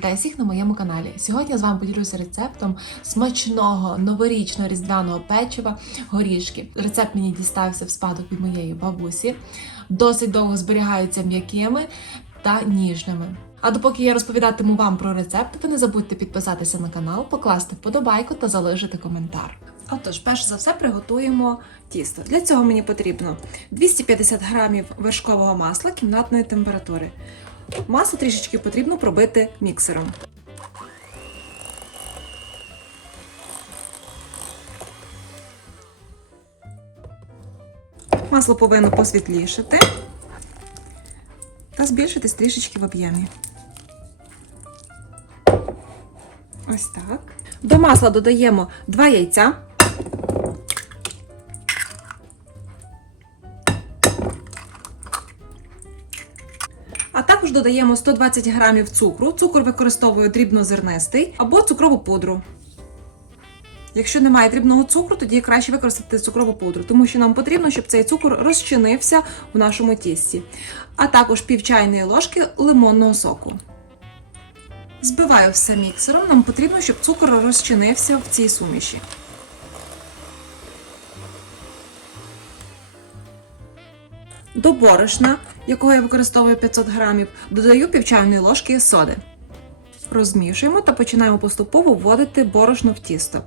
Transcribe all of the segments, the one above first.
вітаю всіх на моєму каналі. Сьогодні я з вами поділюся рецептом смачного новорічного різдвяного печива горішки. Рецепт мені дістався в спадок від моєї бабусі. Досить довго зберігаються м'якими та ніжними. А допоки я розповідатиму вам про рецепт, ви не забудьте підписатися на канал, покласти вподобайку та залишити коментар. Отож, перш за все приготуємо тісто. Для цього мені потрібно 250 грамів вершкового масла кімнатної температури. Масло трішечки потрібно пробити міксером. Масло повинно посвітлішати та збільшитись трішечки в об'ємі. Ось так. До масла додаємо 2 яйця. Також додаємо 120 грамів цукру. Цукор використовую дрібнозернистий або цукрову пудру. Якщо немає дрібного цукру, тоді краще використати цукрову пудру, тому що нам потрібно, щоб цей цукор розчинився в нашому тісті. А також пів чайної ложки лимонного соку. Збиваю все міксером. Нам потрібно, щоб цукор розчинився в цій суміші. До борошна, якого я використовую 500 грамів, додаю пів ложки соди. Розмішуємо та починаємо поступово вводити борошно в тісто.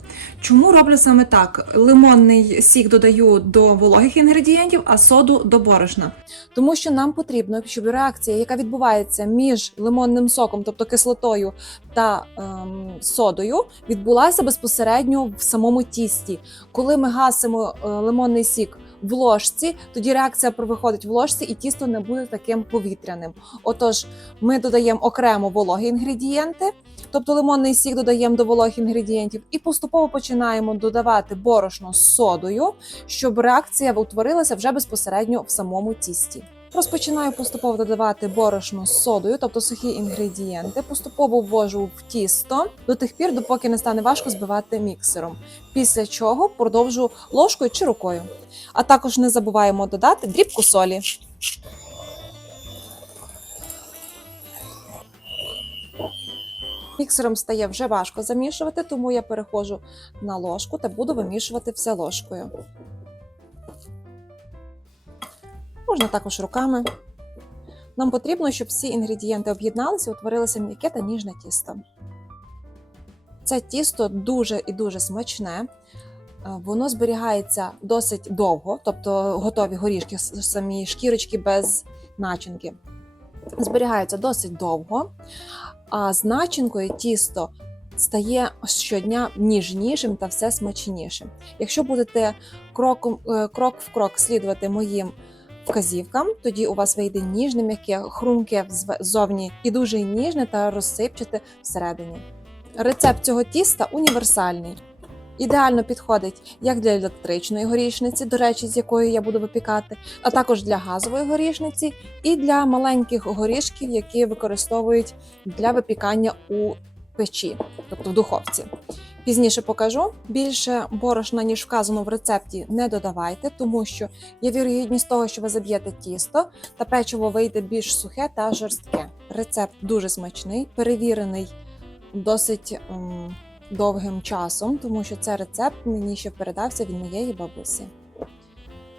Чому роблю саме так? Лимонний сік додаю до вологих інгредієнтів, а соду до борошна. Тому що нам потрібно, щоб реакція, яка відбувається між лимонним соком, тобто кислотою та ем, содою, відбулася безпосередньо в самому тісті. Коли ми гасимо е, лимонний сік в ложці, тоді реакція виходить в ложці, і тісто не буде таким повітряним. Отож, ми додаємо окремо вологі інгредієнти, тобто лимонний сік додаємо до вологих інгредієнтів, і поступово починаємо додавати борошно з содою, щоб реакція утворилася вже безпосередньо в самому тісті. Розпочинаю поступово додавати борошно з содою, тобто сухі інгредієнти. Поступово ввожу в тісто до тих пір, допоки не стане важко збивати міксером. Після чого продовжу ложкою чи рукою. А також не забуваємо додати дрібку солі. Міксером стає вже важко замішувати, тому я переходжу на ложку та буду вимішувати все ложкою. Можна також руками. Нам потрібно, щоб всі інгредієнти об'єдналися і утворилося м'яке та ніжне тісто. Це тісто дуже і дуже смачне. Е, Воно зберігається досить довго, тобто готові горішки, самі шкірочки без начинки. Зберігаються досить довго, а з начинкою тісто стає щодня ніжнішим та все смачнішим. Якщо будете кроком, е, крок в крок слідувати моїм вказівкам, тоді у вас вийде ніжне, м'яке, хрумке ззовні і дуже ніжне та розсипчате всередині. Рецепт цього тіста універсальний. Ідеально підходить як для електричної горішниці, до речі, з якою я буду випікати, а також для газової горішниці і для маленьких горішків, які використовують для випікання у печі, тобто в духовці. Пізніше покажу. Більше борошна, ніж вказано в рецепті, не додавайте, тому що є вірогідність того, що ви заб'єте тісто, та печиво вийде більш сухе та жорстке. Рецепт дуже смачний, перевірений досить довгим часом, тому що це рецепт мені ще передався від моєї бабусі.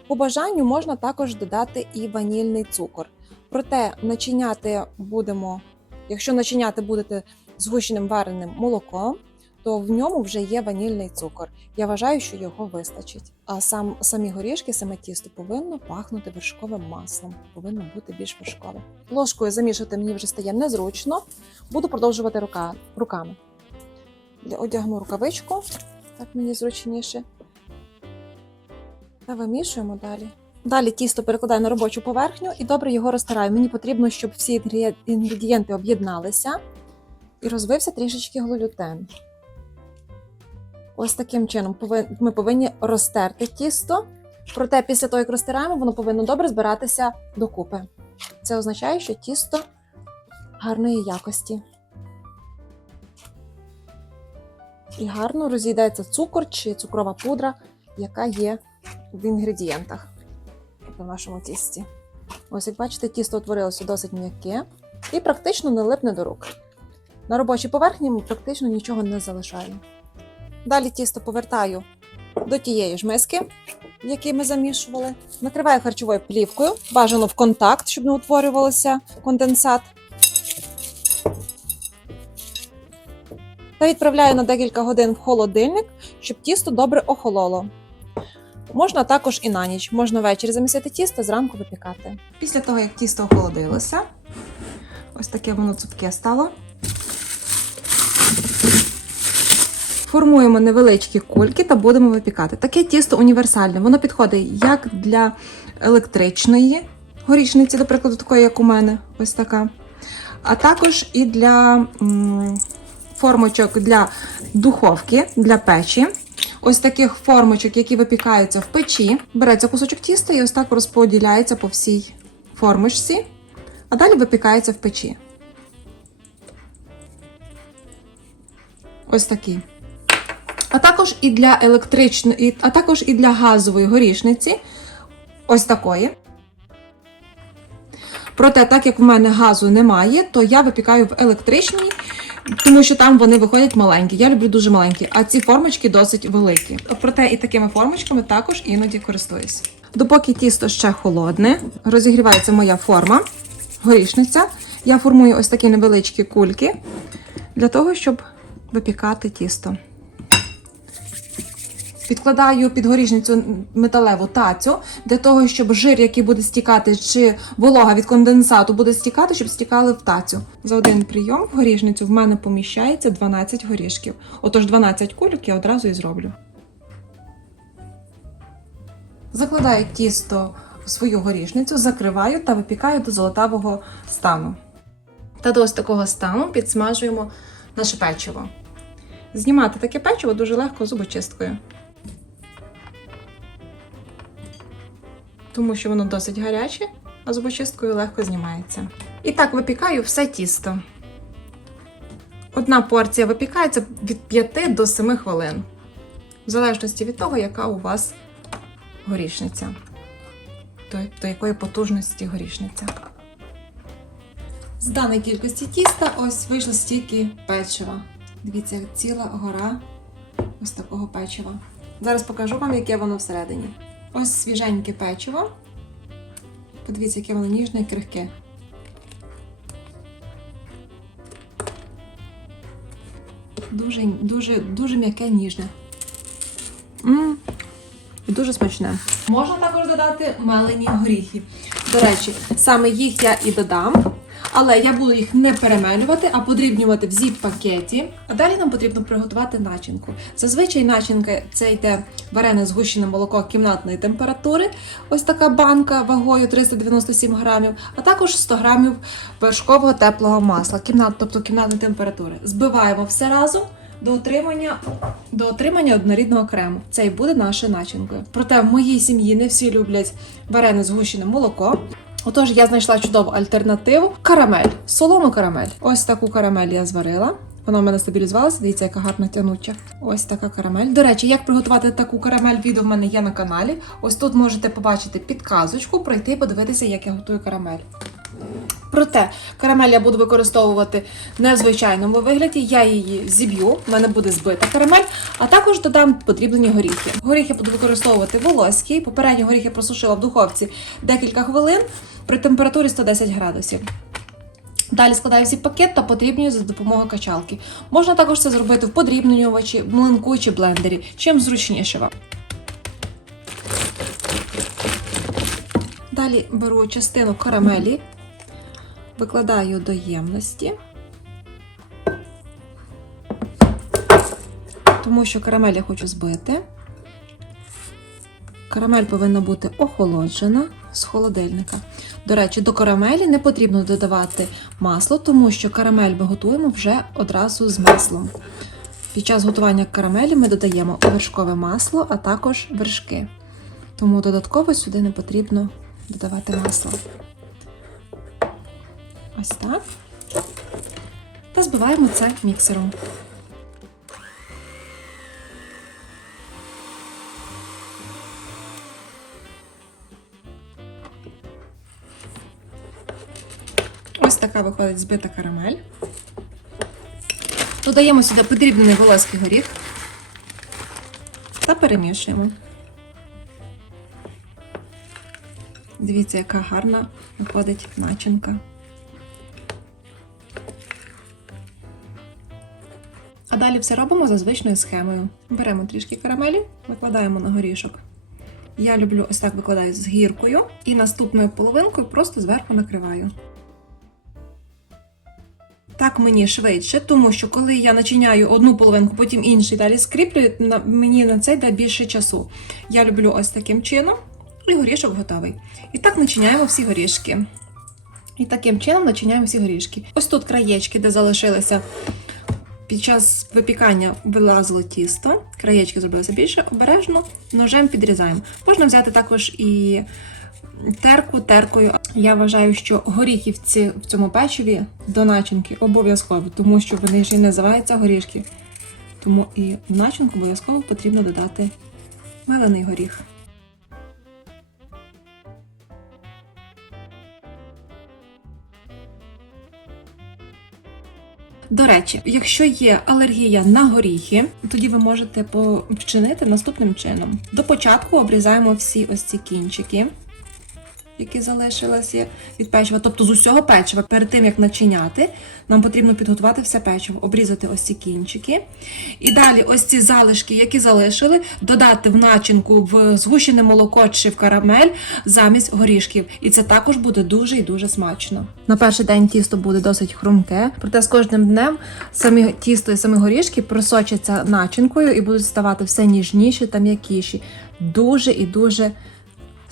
По бажанню можна також додати і ванільний цукор. Проте начиняти будемо, якщо начиняти будете згущеним вареним молоком, то в ньому вже є ванільний цукор. Я вважаю, що його вистачить. А сам самі горішки, саме тісто повинно пахнути вершковим маслом, повинно бути більш вершкове. Ложкою замішати мені вже стає незручно. Буду продовжувати рука, руками. Одягну рукавичку, так мені зручніше. Та вимішуємо далі. Далі тісто перекладаю на робочу поверхню і добре його розтираю. Мені потрібно, щоб всі інгредієнти об'єдналися і розвився трішечки глютен. Ось таким чином ми повинні розтерти тісто. Проте після того, як розтираємо, воно повинно добре збиратися докупи. Це означає, що тісто гарної якості. І гарно розійдеться цукор чи цукрова пудра, яка є в інгредієнтах в нашому тісті. Ось, як бачите, тісто утворилося досить м'яке і практично не липне до рук. На робочій поверхні ми практично нічого не залишаю. Далі тісто повертаю до тієї ж миски, в ми замішували. Накриваю харчовою плівкою, бажано в контакт, щоб не утворювався конденсат. Та відправляю на декілька годин в холодильник, щоб тісто добре охололо. Можна також і на ніч, можна ввечері замісити тісто, зранку випікати. Після того, як тісто охолодилося, ось таке воно цупке стало. Формуємо невеличкі кульки та будемо випікати. Таке тісто універсальне, воно підходить як для електричної горішниці, до прикладу, такої, як у мене, ось така, а також і для формочок для духовки, для печі. Ось таких формочок, які випікаються в печі. Береться кусочок тіста і ось так розподіляється по всій формочці, а далі випікається в печі. Ось такий. А також і для електричної, а також і для газової горішниці. Ось такої. Проте, так як в мене газу немає, то я випікаю в електричній, тому що там вони виходять маленькі. Я люблю дуже маленькі, а ці формочки досить великі. Проте і такими формочками також іноді користуюсь. Допоки тісто ще холодне, розігрівається моя форма, горішниця. Я формую ось такі невеличкі кульки для того, щоб випікати тісто. Підкладаю під горішницю металеву тацю для того, щоб жир, який буде стікати, чи волога від конденсату буде стікати, щоб стікали в тацю. За один прийом в горішницю в мене поміщається 12 горішків. Отож, 12 кульок я одразу і зроблю. Закладаю тісто в свою горішницю, закриваю та випікаю до золотавого стану. Та до ось такого стану підсмажуємо наше печиво. Знімати таке печиво дуже легко зубочисткою. Тому що воно досить гаряче, а зубочисткою легко знімається. І так випікаю все тісто. Одна порція випікається від 5 до 7 хвилин, в залежності від того, яка у вас горішниця, до, якої потужності горішниця. З даної кількості тіста ось вийшло стільки печива. Дивіться, ціла гора ось такого печива. Зараз покажу вам, яке воно всередині. Ось свіженьке печиво. Подивіться, яке воно ніжне і крихке. Дуже, дуже, дуже м'яке ніжне. М, І дуже смачне. Можна також додати мелені горіхи. До речі, саме їх я і додам. Але я буду їх не перемелювати, а подрібнювати в зіп-пакеті. А далі нам потрібно приготувати начинку. Зазвичай начинка це йде варене згущене молоко кімнатної температури. Ось така банка вагою 397 грамів, а також 100 грамів вершкового теплого масла, кімнат, тобто кімнатної температури. Збиваємо все разом. До отримання, до отримання однорідного крему. Це і буде нашою начинкою. Проте в моїй сім'ї не всі люблять варене згущене молоко. Отож, я знайшла чудову альтернативу карамель, солому карамель. Ось таку карамель я зварила. Вона в мене стабілізувалася. Дивіться, яка гарна тянуча. Ось така карамель. До речі, як приготувати таку карамель, відео в мене є на каналі. Ось тут можете побачити підказочку, пройти і подивитися, як я готую карамель. Проте карамель я буду використовувати не в звичайному вигляді. Я її зіб'ю, в мене буде збита карамель, а також додам подріблені горіхи. Горіхи я буду використовувати волоські. Попередньо горіхи просушила в духовці декілька хвилин при температурі 110 градусів. Далі складаю всі пакет та подрібнюю за допомогою качалки. Можна також це зробити в подрібнювачі, млинку чи блендері, чим зручніше вам. Далі беру частину карамелі, викладаю до ємності, тому що карамель я хочу збити. Карамель повинна бути охолоджена з холодильника. До речі, до карамелі не потрібно додавати масло, тому що карамель ми готуємо вже одразу з маслом. Під час готування карамелі ми додаємо вершкове масло, а також вершки. Тому додатково сюди не потрібно додавати масло. Ось так. Та збиваємо це міксером. Ось така виходить збита карамель. Додаємо сюди подрібнений волоський горіх та перемішуємо. Дивіться, яка гарна виходить начинка. А далі все робимо за звичною схемою. Беремо трішки карамелі, викладаємо на горішок. Я люблю ось так викладаю з гіркою і наступною половинкою просто зверху накриваю. Так мені швидше, тому що коли я начиняю одну половинку, потім іншу і далі скріплюю, мені на це йде більше часу. Я люблю ось таким чином, і горішок готовий. І так начиняємо всі горішки. І таким чином начиняємо всі горішки. Ось тут краєчки, де залишилися під час випікання вилазило тісто, краєчки зробилися більше, обережно ножем підрізаємо. Можна взяти також і терку теркою. Я вважаю, що горіхи в, ці, в цьому печиві до начинки обов'язково, тому що вони ж і називаються горішки. Тому і в начинку обов'язково потрібно додати мелений горіх. До речі, якщо є алергія на горіхи, тоді ви можете вчинити наступним чином. До початку обрізаємо всі ось ці кінчики, які залишилися від печива. Тобто з усього печива, перед тим як начиняти, нам потрібно підготувати все печиво, обрізати ось ці кінчики. І далі ось ці залишки, які залишили, додати в начинку в згущене молоко чи в карамель замість горішків. І це також буде дуже і дуже смачно. На перший день тісто буде досить хрумке, проте з кожним днем самі тісто і самі горішки просочаться начинкою і будуть ставати все ніжніші та м'якіші. Дуже і дуже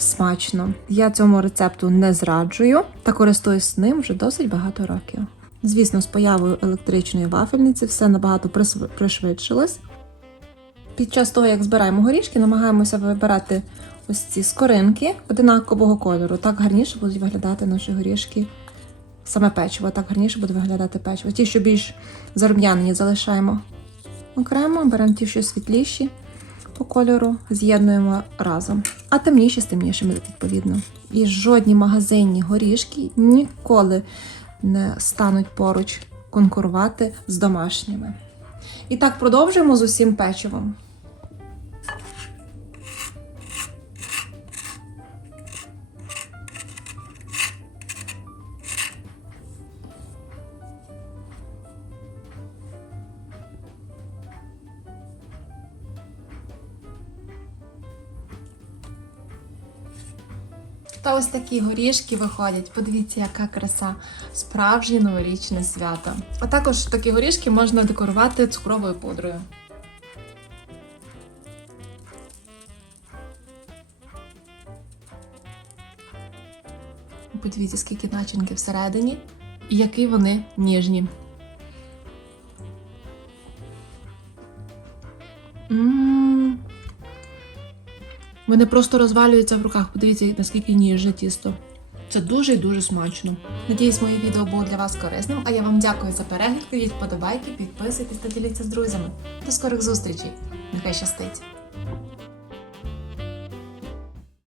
смачно. Я цьому рецепту не зраджую та користуюсь ним вже досить багато років. Звісно, з появою електричної вафельниці все набагато пришвидшилось. Під час того, як збираємо горішки, намагаємося вибирати ось ці скоринки одинакового кольору. Так гарніше будуть виглядати наші горішки. Саме печиво, так гарніше буде виглядати печиво. Ті, що більш зарум'янені, залишаємо окремо, беремо ті, що світліші по кольору, з'єднуємо разом, а темніші з темнішими, відповідно. І жодні магазинні горішки ніколи не стануть поруч конкурувати з домашніми. І так продовжуємо з усім печивом. Та ось такі горішки виходять. Подивіться, яка краса. Справжнє новорічне свято. А також такі горішки можна декорувати цукровою пудрою. Подивіться, скільки начинки всередині, і які вони ніжні. М. Вони просто розвалюються в руках. Подивіться, наскільки ніжне тісто. Це дуже і дуже смачно. Надіюсь, моє відео було для вас корисним, а я вам дякую за перегляд. Кладіть вподобайки, підписуйтесь та діліться з друзями. До скорих зустрічей! Нехай щастить!